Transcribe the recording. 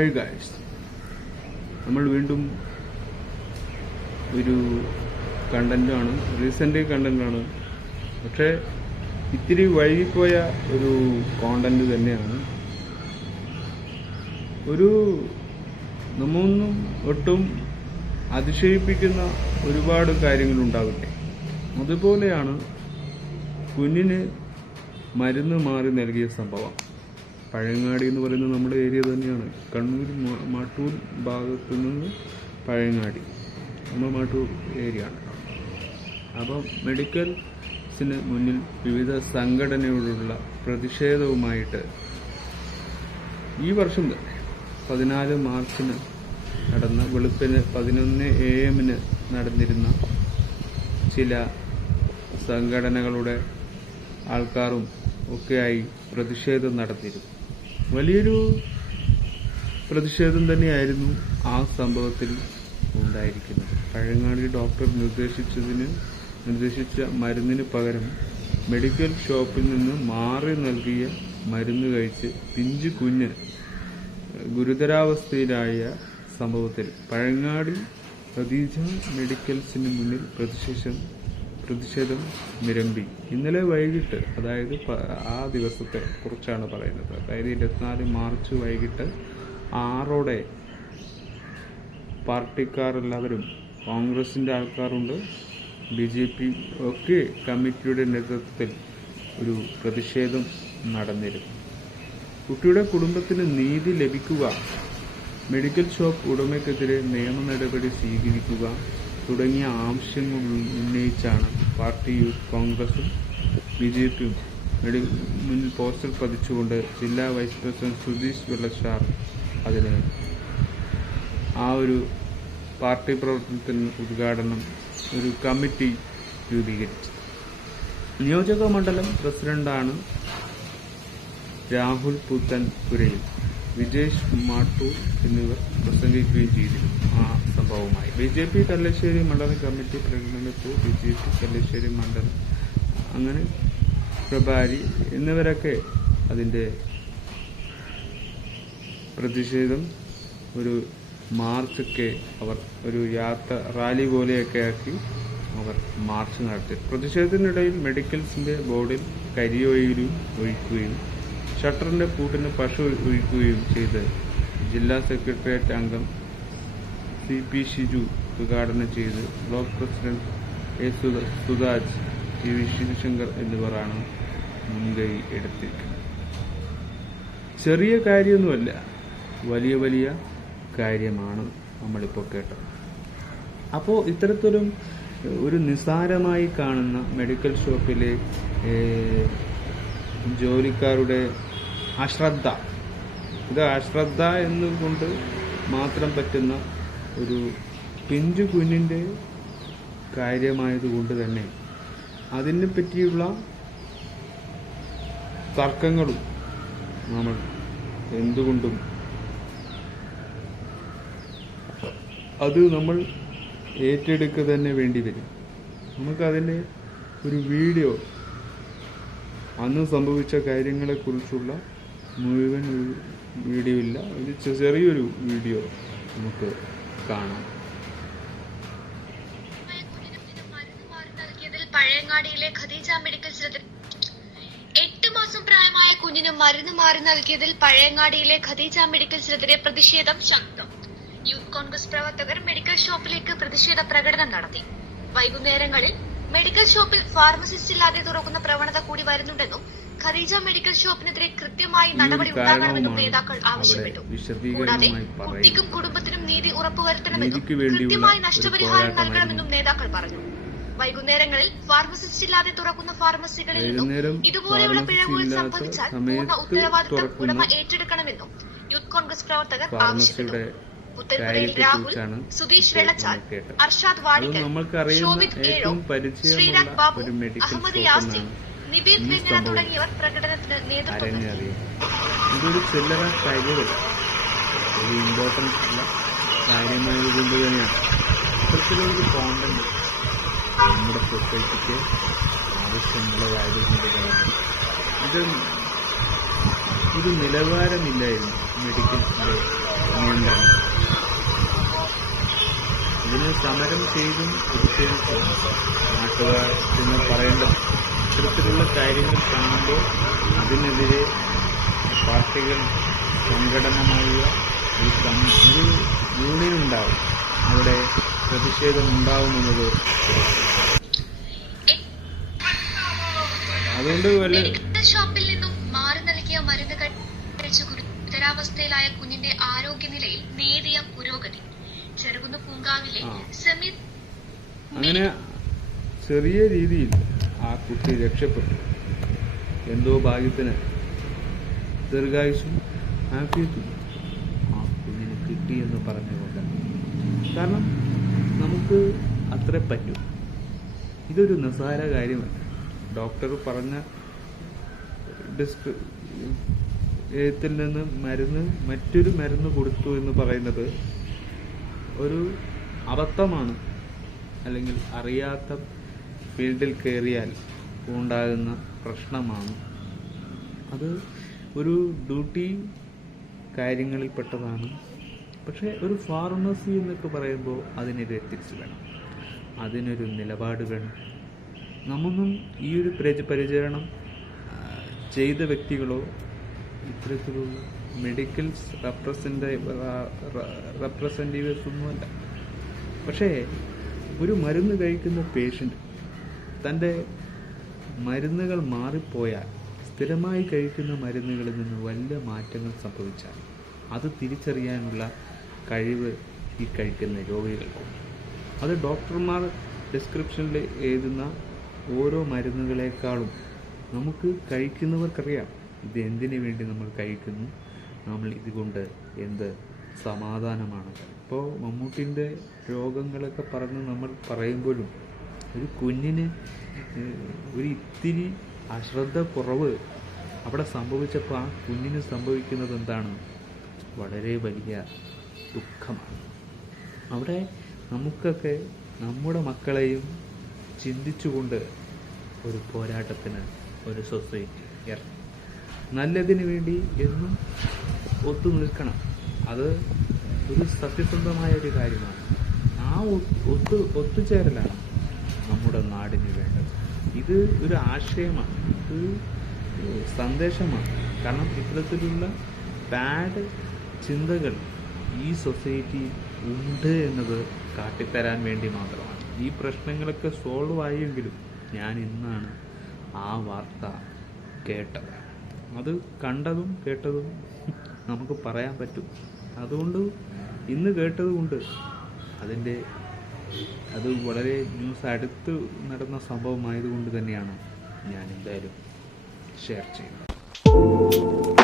Hi guys നമ്മൾ വീണ്ടും ഒരു കണ്ടന്റാണ് റീസെന്റ് കണ്ടന്റാണ് പക്ഷേ ഇത്തിരി വൈകിപ്പോയ ഒരു കോണ്ടന്റ് തന്നെയാണ്. ഒരു നമ്മൊന്നും ഒട്ടും അതിശയിപ്പിക്കുന്ന ഒരുപാട് കാര്യങ്ങളുണ്ടാകട്ടെ അതുപോലെയാണ് കുഞ്ഞിന് മരുന്ന് മാറി നൽകിയ സംഭവം. പഴയങ്ങാടി എന്ന് പറയുന്നത് നമ്മുടെ ഏരിയ തന്നെയാണ്. കണ്ണൂർ മാട്ടൂർ ഭാഗത്തു നിന്ന് പഴയങ്ങാടി നമ്മൾ മാട്ടൂർ ഏരിയ ആണ്. അപ്പം മെഡിക്കൽസിന് മുന്നിൽ വിവിധ സംഘടനയോടുള്ള പ്രതിഷേധവുമായിട്ട് ഈ വർഷം തന്നെ പതിനാല് മാർച്ചിന് നടന്ന വെളുപ്പിന് പതിനൊന്ന് എ എമ്മിന് നടന്നിരുന്ന ചില സംഘടനകളുടെ ആൾക്കാരും ഒക്കെയായി പ്രതിഷേധം നടത്തിയിരുന്നു. വലിയൊരു പ്രതിഷേധം തന്നെയായിരുന്നു ആ സംഭവത്തിൽ ഉണ്ടായിരിക്കുന്നത്. പഴങ്ങാടി ഡോക്ടർ നിർദ്ദേശിച്ചതിന് നിർദ്ദേശിച്ച മരുന്നിന് പകരം മെഡിക്കൽ ഷോപ്പിൽ നിന്ന് മാറി നൽകിയ മരുന്ന് കഴിച്ച് പിഞ്ചു കുഞ്ഞ് ഗുരുതരാവസ്ഥയിലായ സംഭവത്തിൽ പഴങ്ങാടി പ്രതീജ മെഡിക്കൽസിന് മുന്നിൽ പ്രതിഷേധം പ്രതിഷേധം നിരമ്പി. ഇന്നലെ വൈകിട്ട് അതായത് ആ ദിവസത്തെ കുറിച്ചാണ് പറയുന്നത്. അതായത് ഇരുപത്തിനാല് മാർച്ച് വൈകിട്ട് ആറോടെ പാർട്ടിക്കാരെല്ലാവരും കോൺഗ്രസിന്റെ ആൾക്കാരുണ്ട് ബി ജെ പി ഒക്കെ കമ്മിറ്റിയുടെ നേതൃത്വത്തിൽ ഒരു പ്രതിഷേധം നടന്നിരുന്നു. കുട്ടിയുടെ കുടുംബത്തിന് നീതി ലഭിക്കുക മെഡിക്കൽ ഷോപ്പ് ഉടമയ്ക്കെതിരെ നിയമ നടപടി സ്വീകരിക്കുക തുടങ്ങിയ ആവശ്യങ്ങൾ ഉന്നയിച്ചാണ് പാർട്ടി യൂത്ത് കോൺഗ്രസും ബി ജെ പിയും മെഡി മുന്നിൽ പോസ്റ്റർ പതിച്ചുകൊണ്ട് ജില്ലാ വൈസ് പ്രസിഡന്റ് സുധീഷ് വെള്ളച്ചാർ അതിന് ആ ഒരു പാർട്ടി പ്രവർത്തനത്തിന് ഉദ്ഘാടനം ഒരു കമ്മിറ്റി രൂപീകരിച്ചു. നിയോജക മണ്ഡലം പ്രസിഡന്റാണ് രാഹുൽ പുത്തൻപുരയിൽ വിജേഷ് മാട്ടൂർ എന്നിവർ പ്രസംഗിക്കുകയും ചെയ്തിരുന്നു. ആ സംഭവമായി ബി ജെ പി കല്ലശ്ശേരി മണ്ഡലം കമ്മിറ്റി പ്രകടനത്തു ബി ജെ പി കല്ലശ്ശേരി മണ്ഡലം അങ്ങനെ പ്രഭാരി എന്നിവരൊക്കെ അതിന്റെ പ്രതിഷേധം ഒരു മാർച്ചൊക്കെ അവർ ഒരു യാത്ര റാലി പോലെയൊക്കെ ആക്കി അവർ മാർച്ച് നടത്തി. പ്രതിഷേധത്തിനിടയിൽ മെഡിക്കൽസിന്റെ ബോർഡിൽ കരിയോയിലും ഒഴിക്കുകയും ഷട്ടറിന്റെ പൂട്ടിന് പശു ഒഴിക്കുകയും ചെയ്ത് ജില്ലാ സെക്രട്ടേറിയറ്റ് അംഗം സി പി ഷിജു ഉദ്ഘാടനം ചെയ്ത് block president A Suthaj T V Sivasankar എന്നിവരാണ് മുൻകൈ എടുത്തിരിക്കുന്നത്. ചെറിയ കാര്യമൊന്നുമല്ല വലിയ വലിയ കാര്യമാണ് നമ്മളിപ്പോൾ കേട്ടത്. അപ്പോൾ ഇത്തരത്തിലും ഒരു നിസ്സാരമായി കാണുന്ന മെഡിക്കൽ ഷോപ്പിലെ ജോലിക്കാരുടെ അശ്രദ്ധ. ഇത് അശ്രദ്ധ എന്നുകൊണ്ട് മാത്രം പറ്റുന്ന ഒരു പിഞ്ചു കുഞ്ഞിന്റെ കാര്യമായതുകൊണ്ട് തന്നെ അതിനെ പറ്റിയുള്ള തർക്കങ്ങളും നമ്മൾ എന്തുകൊണ്ടും അത് നമ്മൾ ഏറ്റെടുക്കുക തന്നെ വേണ്ടി വരും. നമുക്കതിന്റെ ഒരു വീഡിയോ അന്ന് സംഭവിച്ച കാര്യങ്ങളെക്കുറിച്ചുള്ള മുഴുവൻ ഒരു വീഡിയോ ഇല്ല. ഒരു ചെറിയൊരു വീഡിയോ നമുക്ക് കാണാം. പഴയങ്ങാടിയിലെ ഖദീജ മെഡിക്കൽ എട്ട് മാസം പ്രായമായ കുഞ്ഞിന് മരുന്ന് മാറി നൽകിയതിൽ പഴയങ്ങാടിയിലെ ഖദീജ മെഡിക്കൽ സെന്ററിലെ പ്രതിഷേധം ശക്തം. യൂത്ത് കോൺഗ്രസ് പ്രവർത്തകർ മെഡിക്കൽ ഷോപ്പിലേക്ക് പ്രതിഷേധ പ്രകടനം നടത്തി. വൈകുന്നേരങ്ങളിൽ മെഡിക്കൽ ഷോപ്പിൽ ഫാർമസിസ്റ്റ് ഇല്ലാതെ തുറക്കുന്ന പ്രവണത കൂടി വരുന്നുണ്ടെന്നും ഖദീജ മെഡിക്കൽ ഷോപ്പിനെതിരെ കൃത്യമായി നടപടി ഉണ്ടാകണമെന്നും നേതാക്കൾ ആവശ്യപ്പെട്ടു. കൂടാതെ കുട്ടിക്കും കുടുംബത്തിനും നീതി ഉറപ്പുവരുത്തണമെന്നും കൃത്യമായി നഷ്ടപരിഹാരം നൽകണമെന്നും നേതാക്കൾ പറഞ്ഞു. വൈകുന്നേരങ്ങളിൽ ഫാർമസിസ്റ്റ് ഇല്ലാതെ തുറക്കുന്ന ഫാർമസികളിൽ നിന്നും ഇതുപോലെയുള്ള പിഴവുകൾ സംഭവിച്ചാൽ പൂർണ ഉത്തരവാദിത്തം ഉടമ ഏറ്റെടുക്കണമെന്നും യൂത്ത് കോൺഗ്രസ് പ്രവർത്തകർ ആവശ്യപ്പെട്ടു. പുത്തൻപുരയിൽ രാഹുൽ സുധീഷ് വെള്ളച്ചാൽ അർഷാദ് വാടിക്കൽ ശോഭിത് ഏഴോ ശ്രീരാഗ് ബാബു അഹമ്മദ് യാസിൻ ഈ വെങ്ങര തുടങ്ങിയവർ പ്രകടനത്തിന് നേതൃത്വം നൽകി. അരങ്ങേറിയത് ഇതൊരു ചില്ലറ കാര്യമല്ല. ഒരു ഇമ്പോർട്ടൻസ് ഉള്ള കാര്യമായതുകൊണ്ട് തന്നെയാണ്. ഇത്തരത്തിലൊരു കോണ്ടന്റ് നമ്മുടെ സൊസൈറ്റിക്ക് ആവശ്യമുള്ള കാര്യം കൊണ്ട് തന്നെയാണ് ഇത് ഒരു നിലവാരമില്ലായിരുന്നു മെഡിക്കൽസിന്റെ നിയന്ത്രണം. ഇതിന് സമരം ചെയ്തും പ്രതിഷേധിച്ചും നാട്ടുകാർ എന്ന് പറയേണ്ടത് ഇത്തരത്തിലുള്ള കാര്യങ്ങൾ കാണുമ്പോൾ അതിനെതിരെ പാർട്ടികൾ സംഘടനമായുള്ള ഈ ഒരു യൂണിയൻ ഉണ്ടാവും അവിടെ പ്രതിഷേധം ഉണ്ടാവുമെന്നത് അതുകൊണ്ട് വല്ല ഷോപ്പിൽ നിന്നും മാറി നൽകിയ മരുന്നുകൾ ഗുരുതരാവസ്ഥയിലായ കുഞ്ഞിന്റെ ആരോഗ്യനിലയിൽ നേരിയ പുരോഗതി ചെറുകുന്ന് പൂങ്കാവിലെ. സെമി അങ്ങനെ ചെറിയ രീതിയിൽ ആ കുട്ടി രക്ഷപ്പെട്ടു. എന്തോ ഭാഗ്യത്തിന് ദീർഘായുസും ആഫിയത്തും ആ കുഞ്ഞിന് കിട്ടിയെന്ന് പറഞ്ഞുകൊണ്ട്. കാരണം നമുക്ക് അത്ര പറ്റും. ഇതൊരു നിസ്സാര കാര്യമല്ല. ഡോക്ടർ പറഞ്ഞ ഡിസ്ക് എഴുത്തിൽ നിന്ന് മരുന്ന് മറ്റൊരു മരുന്ന് കൊടുത്തു എന്ന് പറയുന്നത് ഒരു അബദ്ധമാണ് അല്ലെങ്കിൽ അറിയാത്ത ഫീൽഡിൽ കയറിയാൽ ഉണ്ടാകുന്ന പ്രശ്നമാണ്. അത് ഒരു ഡ്യൂട്ടി കാര്യങ്ങളിൽപ്പെട്ടതാണ്. പക്ഷേ ഒരു ഫാർമസി എന്നൊക്കെ പറയുമ്പോൾ അതിനൊരു എത്തിച്ച് വേണം. അതിനൊരു നിലപാട് വേണം. നമ്മൊന്നും ഈ ഒരു പരിച പരിചരണം ചെയ്ത വ്യക്തികളോ ഇത്തരത്തിലുള്ള മെഡിക്കൽസ് റെപ്രസെന്റേറ്റീവ് റെപ്രസെന്റേറ്റീവ്സ് ഒന്നുമല്ല. പക്ഷേ ഒരു മരുന്ന് കഴിക്കുന്ന പേഷ്യന്റ് തന്റെ മരുന്നുകൾ മാറിപ്പോയാൽ സ്ഥിരമായി കഴിക്കുന്ന മരുന്നുകളിൽ നിന്ന് വലിയ മാറ്റങ്ങൾ സംഭവിച്ചാൽ അത് തിരിച്ചറിയാനുള്ള കഴിവ് ഈ കഴിക്കുന്ന രോഗികൾക്കുണ്ട് അത് ഡോക്ടർമാർ ഡിസ്ക്രിപ്ഷനിൽ എഴുതുന്ന ഓരോ മരുന്നുകളെക്കാളും നമുക്ക് കഴിക്കുന്നവർക്കറിയാം. ഇത് എന്തിനു വേണ്ടി നമ്മൾ കഴിക്കുന്നു? നമ്മൾ ഇതുകൊണ്ട് എന്ത് സമാധാനമാണ്? ഇപ്പോൾ മമ്മൂട്ടിന്റെ രോഗങ്ങളൊക്കെ പറഞ്ഞ് നമ്മൾ പറയുമ്പോഴും ഒരു കുഞ്ഞിന് ഒരു ഇത്തിരി അശ്രദ്ധ കുറവ് അവിടെ സംഭവിച്ചപ്പോൾ ആ കുഞ്ഞിന് സംഭവിക്കുന്നത് എന്താണ്? വളരെ വലിയ ദുഃഖമാണ്. അവിടെ നമുക്കൊക്കെ നമ്മുടെ മക്കളെയും ചിന്തിച്ചുകൊണ്ട് ഒരു പോരാട്ടത്തിന് ഒരു സൊസൈറ്റി ഇറങ്ങി നല്ലതിന് വേണ്ടി എന്നും ഒത്തു നിൽക്കണം. അത് ഒരു സത്യസന്ധമായ ഒരു കാര്യമാണ്. ആ ഒത്തു ഒത്തുചേരലാണ്. നമ്മുടെ നാടിന് വേണ്ടത്. ഇത് ഒരു ആശയമാണ്. ഇത് സന്ദേശമാണ്. കാരണം ഇത്തരത്തിലുള്ള ബാഡ് ചിന്തകൾ ഈ സൊസൈറ്റി ഉണ്ട് എന്നത് കാട്ടിത്തരാൻ വേണ്ടി മാത്രമാണ്. ഈ പ്രശ്നങ്ങളൊക്കെ സോൾവ് ആയെങ്കിലും ഞാൻ ഇന്നാണ് ആ വാർത്ത കേട്ടത്. അത് കണ്ടതും കേട്ടതും നമുക്ക് പറയാൻ പറ്റും. അതുകൊണ്ട് ഇന്ന് കേട്ടതുകൊണ്ട് അതിന്റെ അത് വളരെ ന്യൂസ് അടുത്ത് നടന്ന സംഭവമായതുകൊണ്ട് തന്നെയാണ് ഞാൻ എന്തായാലും ഷെയർ ചെയ്യുന്നത്.